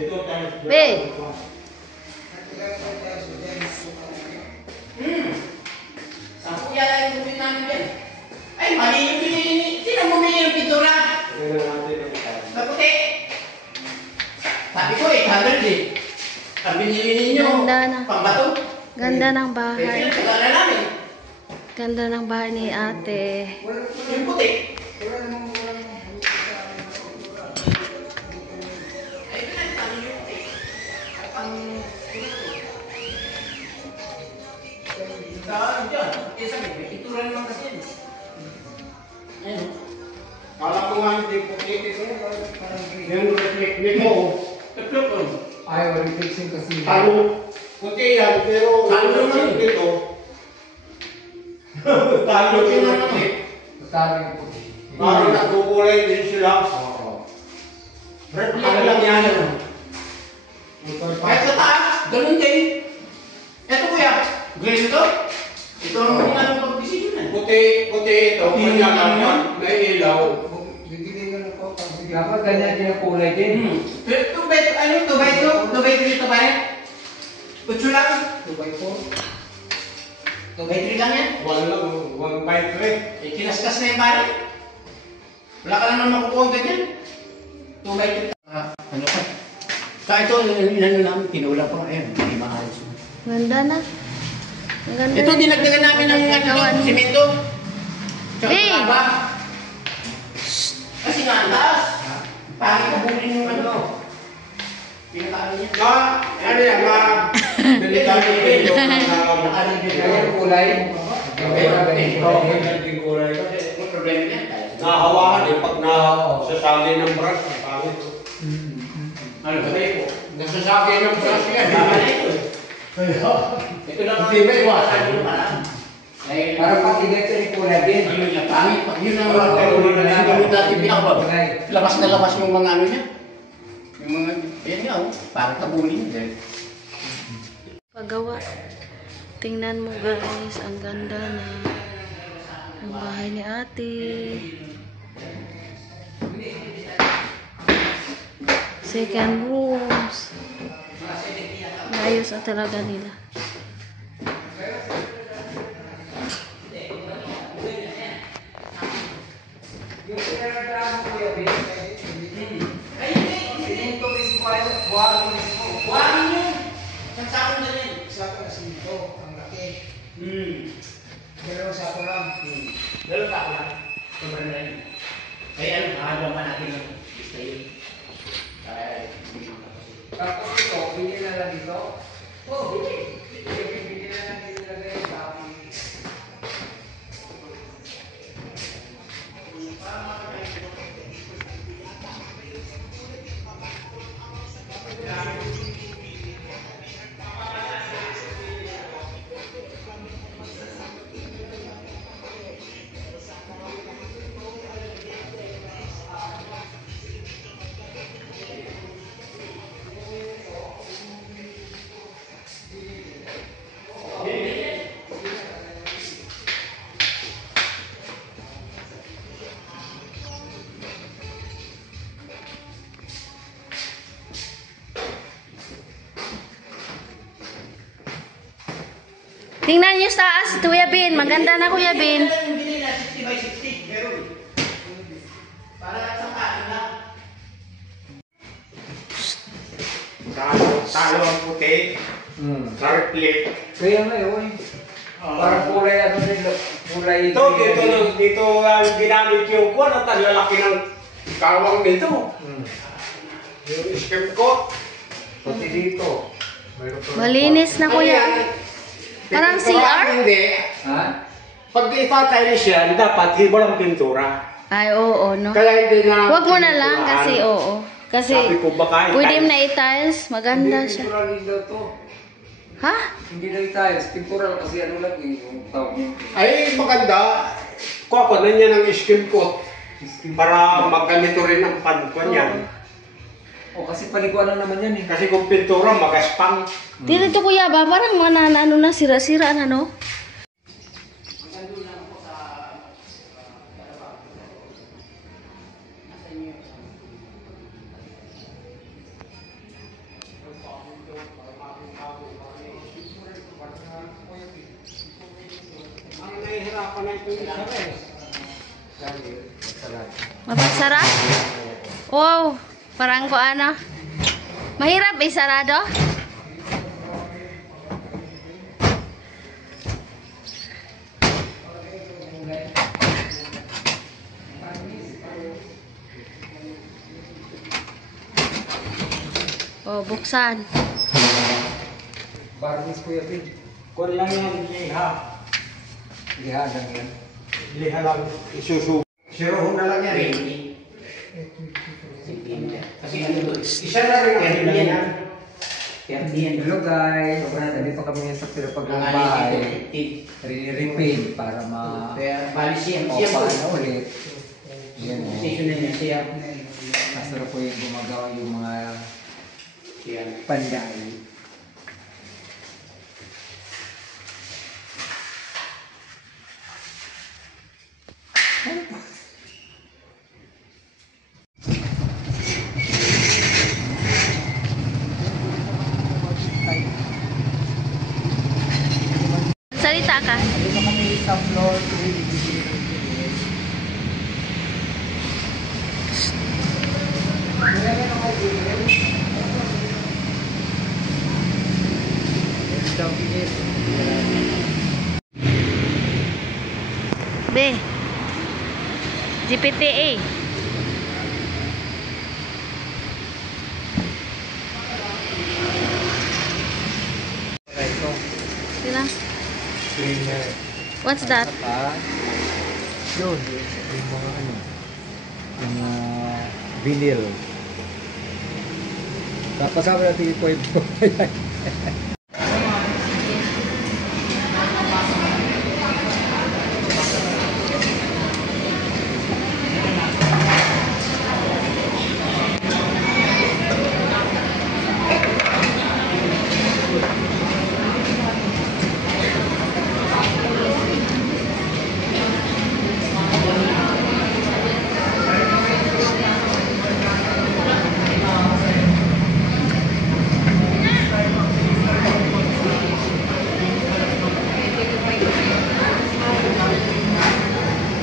Be. Sa kuya lang yung bumili namin yan. Ay, mali yung binili. Sino bumili ng pintura? Kaputi. Sabi ko 800 eh. Ang binili ninyo, Ganda na. pambato. Ganda ng bahay. Kaya pinagkala namin. Ganda ng bahay ni ate. Yung puti. Ay, pinagkala yung puti. Ang... Saan dyan? Eh, sabi, may pintura naman kasi yan. Ayun. Kala ko nga hindi puti ito. Yung reflect mo. Tuklop ko. Ayaw, reflection kasi. Talo. Puti yan, pero Talo naman dito. Talo din ang puti. Masabi ko puti. Parang nagkukulay din sila. Oo. Ano lang yan? Kahit sa taas, ganun din. Eto kuya, green ito. Ito ang mga ng pag-decision na. Puti ito. Kanya lang yan. Nailaw. Bibigyan ko na po. Dapat ganyan din ang kulay din. 2 by 2, ano? 2 by 2? 2 by 3 ito ba yan? Kutso lang. 2 by 4. 2 by 3 lang yan. Wala lang. 1 by 3. Eh, kinaskas na yung pare. Wala ka naman makukuha ang ganyan. 2 by 3. Ano ka? Kaya ito, inano namin, pinula pa. Ayan, hindi maayos. Ganda na. Ang ganda. Ito, dinagdagan namin ng simento. Tsaka Hey! taba. Kasi nga, ang taas. Pangit na bulin yung ano. Pinakaano niya. Ano yan? Delikado yung Ganyan ang kulay. Yung kulay. May problema niya. Nahawahan eh. Pag nasasali ng brush, pangit. Ano ba tayo po? Nasasali ng brush yan. Tama na ito. Ito lang ang Hindi ba iwasan? Ano pa lang. Para pati ganito yung kulay din. Yun yung pangit. Yun ang gano'n dati pinakabab. Labas na labas yung mga ano niya. Yung mga, yan nga oh. Parang tabulin niya. Pagawa. Tingnan mo guys, ang ganda na ang bahay ni ate. Second rooms. Ayos na talaga nila. Buharin yun. Isang sakong na rin. Sako na simito, ang laki. Dalawang sako lang. Sobrang na rin. Kaya ano, nakagawa pa natin ng style. Tapos ito, bili na lang dito. Oh, hindi. Bili na lang dito lagay sa akin. Tingnan niyo sa taas, Kuya Bin. Maganda na, Kuya Bin. Yung binili na 60 by 60. Meron. Para sa kain lang. Talo ang puti. Sa reflect. Kaya nga yun. Parang kulay ano din, kulay Dito ang ginamit yung kuwan at ang lalaki ng kawang nito. Yung skim coat. Pati dito. Mayroon pa- Malinis na, Kuya. Parang CR? Hindi. Ha? Pag ipa-tiles yan, dapat walang pintura. Ay, oo, no? Kaya hindi na... Huwag mo na lang kasi, oo. Kasi, Sabi ko baka pwede mo i-tiles. na i-tiles. Maganda Hindi, siya. pintura rin daw to. Ha? Hindi na i-tiles. Pintura kasi ano lang yung tawag mo. Ay, maganda. Kuha na niya ng skim coat para magganito rin ang pankuan yan. O kasi paliguan na naman yan eh. Kasi kung pintura, magaspang. Dito, Kuya ba? Parang mga ano na, sira-sira na, no? Mapagsara? Wow, parang ko ano. Mahirap isarado? Oh, buksan. Barnis Kuya Pin. Kung lang yan, liha. Liha lang yan. Liha lang, isusubo. Siroho na lang yan eh. 20. Kasi ano to? Isa na rin ang bilang yan. Hello guys. Nandito kami sa Pinapagbahay. Re-repaint para Kaya bali siya. ma-opa na ulit. Yan o. Station na niya siya. Nasara po yung gumagawa yung mga Siya. panday. Salita ka. Dito kami sa floor 3. B. GPTA. Sila? What's that? Yun, yung mga ano, yung vinyl. Kapasama natin yung point po.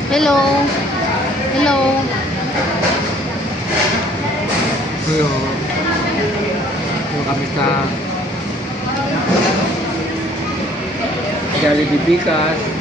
Hello. Hello. So kami sa Jollibee Bicas.